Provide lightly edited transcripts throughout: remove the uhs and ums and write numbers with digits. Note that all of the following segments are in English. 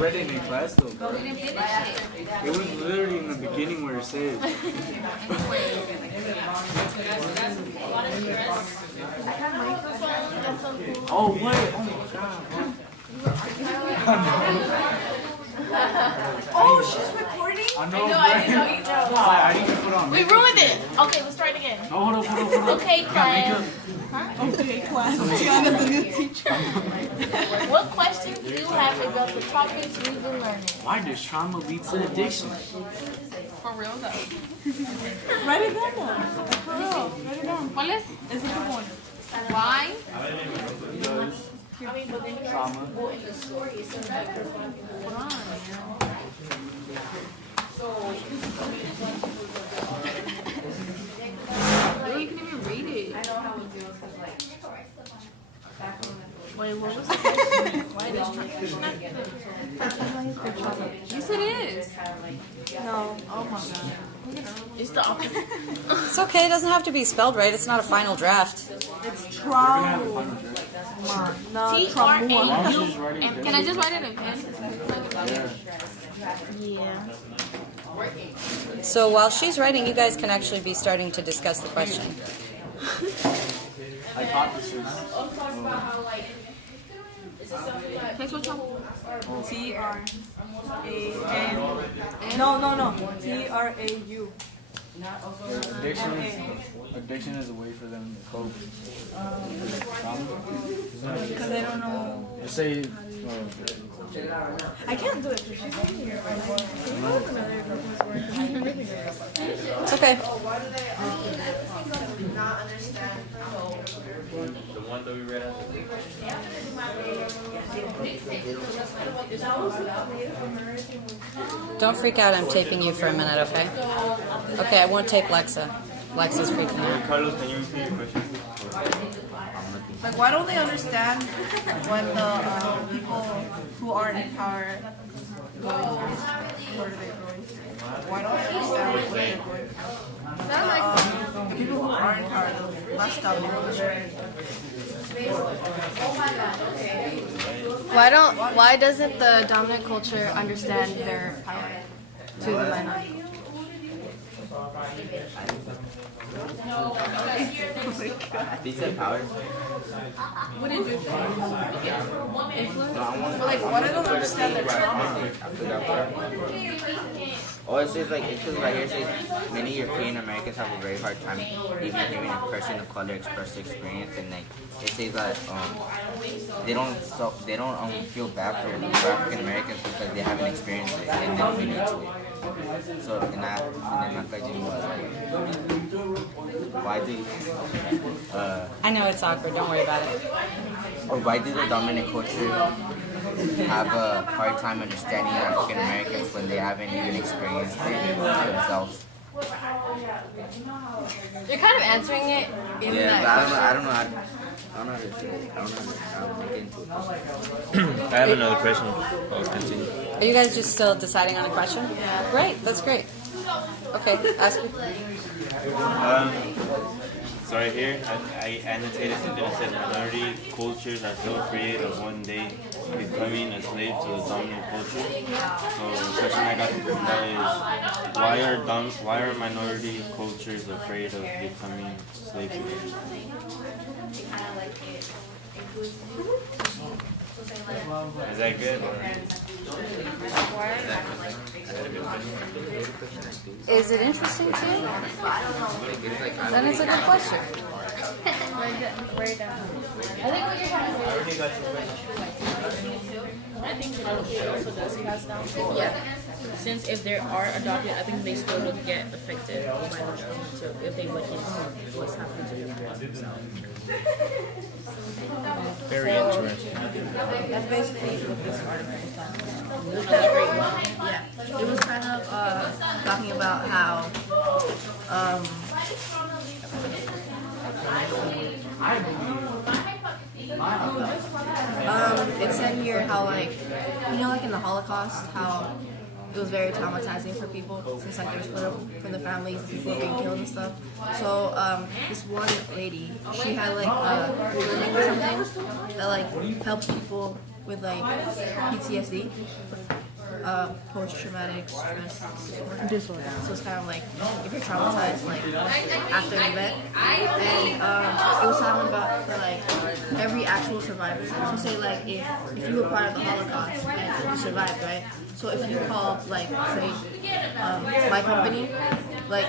read it in class though. But we didn't finish it. It was literally in the beginning where it said. Oh wait! Oh my god! Oh, she's recording? I know, right? I need to put on. We ruined it. Okay, let's try it again. No, hold on. Okay, class. Okay, class. Tiana's the new teacher. What questions do you have about the topics we've been learning? Why does trauma lead to addiction? For real though. Write it down though. For real. Write it down. ¿Cuál es? It's a good one. Why? Trauma. You can even read it. Wait, what was the question? Why does Yes, it is. No. Oh my god. It's the opposite. It's okay. It doesn't have to be spelled right. It's not a final draft. It's trauma. Not trauma. T-R-A-U. And can I just write it in pen? Yeah. So while she's writing, you guys can actually be starting to discuss the question. Hypothesis. Next one, Tom. T-R-A-N. No. T-R-A-U. Addiction is a way for them to cope. Because they don't know. Just say. I can't do it. She's in here. It's okay. The one that we read out. Don't freak out. I'm taping you for a minute, okay? Okay, I won't tape Lexa. Lexa's freaking out. Carlos, can you repeat your question? Like, why don't they understand when the people who aren't in power going through? What are they going through? Why don't they understand what they're going through? The people who are in power, the less dominant. Why doesn't the dominant culture understand their power to the minority? They said power. What did you say? Like, what I don't understand their trauma. Oh, it says like, it's because right here it says many European Americans have a very hard time even hearing a person of color express their experience, and like it says that they don't feel bad for African Americans because they haven't experienced it and then relate to it. So and then my question was, why do I know it's awkward. Don't worry about it. or why do the dominant culture have a hard time understanding African Americans when they haven't even experienced it themselves? You're kind of answering it in Yeah, that. but I don't know how to get into it. I have another question. I'll continue. Are you guys just still deciding on a question? Great. That's great. Okay, ask me. So right here, I annotated something that said minority cultures are so afraid of one day becoming a slave to the dominant culture. So the question I got from that is, why are minority cultures afraid of becoming slaves to them? Is that good? Is it interesting to you? Then it's a good question. I think what you're trying to say. I think it also does pass down. Yeah. Since if they are adopted, I think they still would get affected by the so if they witness what's happening to themselves. Very interesting. That's basically what this article was talking about. Yeah, it was kind of talking about how it said here how like like in the Holocaust how it was very traumatizing for people since like they were split up from the families and people were being killed and stuff. So this one lady, she had like a clinic or something that like helps people with like PTSD, post-traumatic stress disorder. So it's kind of like if you're traumatized, like after an event, and it was talking about for like every actual survivor. So say like if you were part of the Holocaust and you survived, right? So if you called like say my company, like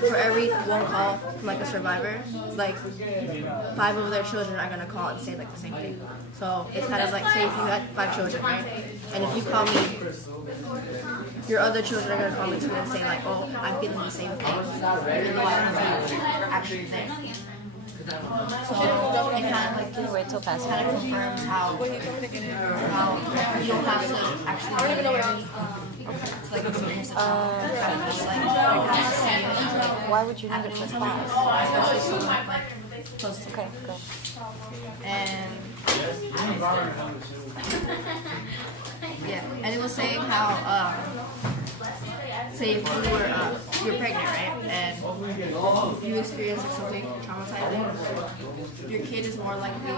for every one call from like a survivor, like 5 of their children are gonna call and say like the same thing. So it's kind of like say if you had 5 children, right? And if you call me, your other children are gonna call me too and say like, oh, I'm feeling the same thing. Even though I wasn't actually there. So it kind of like Wait till past. kind of confirms how you don't have to actually be there to like experience the trauma. Kind of just like you have to see it like Why would you need it happening for to class? you, especially someone like close to you. Okay, go. And yeah, and it was saying how say if you were you're pregnant, right, and you experience like, something traumatizing, your kid is more likely to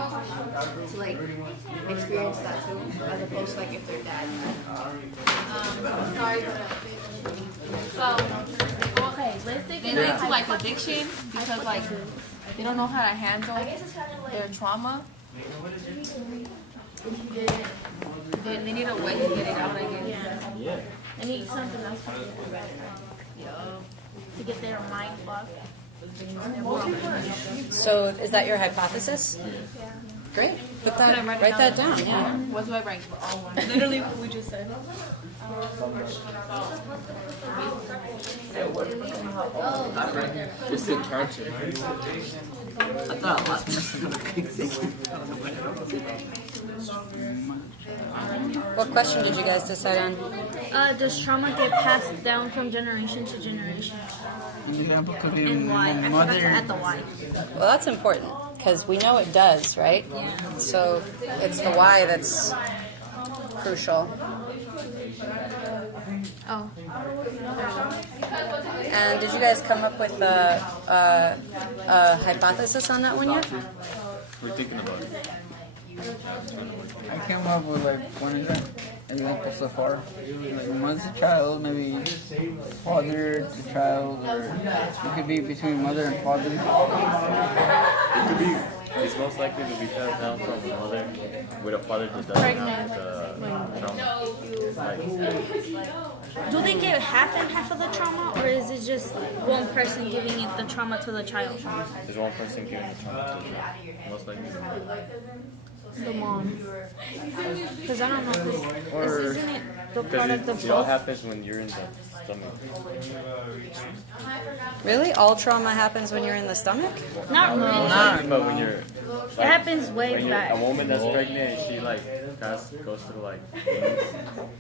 like experience that too, as opposed to like if their dad. They lead to like addiction because like they don't know how to handle their trauma. They need a way to get it out, I guess. I need something else to get their mind blocked. So is that your hypothesis? Great. Put that. Write that down. Yeah. What do I write? Literally what we just said. It's the character. I thought a lot What question did you guys decide on? Does trauma get passed down from generation to generation? And why? I forgot to add the why. Well, that's important because we know it does, right? Yeah. So it's the why that's crucial. Oh. And did you guys come up with a hypothesis on that one yet? We're thinking about it. I came up with like one example so far. Like once a child, maybe father to child, or it could be between mother and father. It could be. It's most likely to be passed down from a mother with a father who doesn't have the trauma. Like, Do they get half and half of the trauma, or is it just one person giving it the trauma to the child? there's one person giving the trauma to the child. Most likely the mother. The mom. Because I don't know. 'Cause isn't it the product of It all both? happens when you're in the stomach. Really? All trauma happens when you're in the stomach? Not really. But when you're It happens way when you're back. a woman that's pregnant and she like goes through like things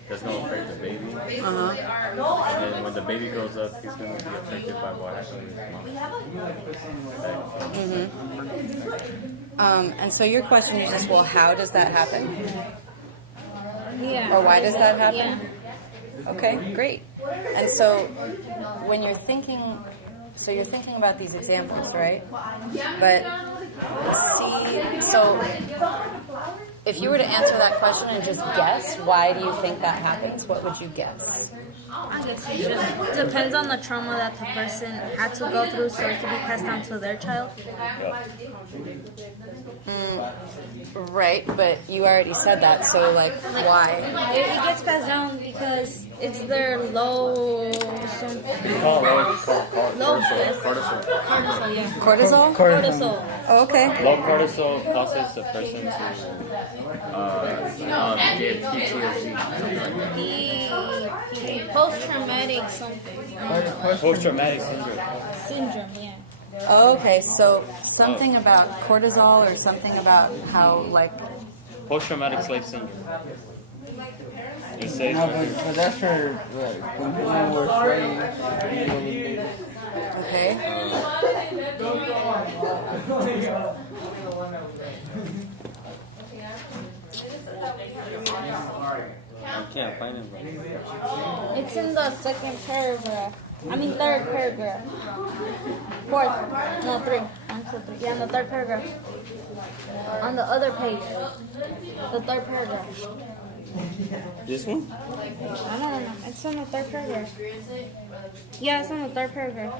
that's gonna affect the baby. And then when the baby grows up, he's gonna be affected by what happened with his mom. And so your question is just, well, how does that happen? Yeah. Or why does that happen? Okay, great. And so when you're thinking, so you're thinking about these examples, right? But see, so if you were to answer that question and just guess, why do you think that happens? What would you guess? I guess it just depends on the trauma that the person had to go through so it could be passed on to their child. Right, but you already said that, so like, why? It gets passed down because it's their low something. Low Cortisol. cortisol, yeah. Cortisol? Cortisol. Oh, okay. Low cortisol causes the person to get PTSD. Post-traumatic something. Post-traumatic syndrome. Syndrome, yeah. Oh, okay, so something about cortisol or something about how, like, Post-traumatic slave syndrome. It says No, but that's for like, when people were afraid. okay. I can't find it. It's in the second paragraph. I mean third paragraph. Fourth. No, three. 1, 2, 3. Yeah, on the third paragraph. On the other page. The third paragraph. This one? No. It's on the third paragraph. Yeah, it's on the third paragraph.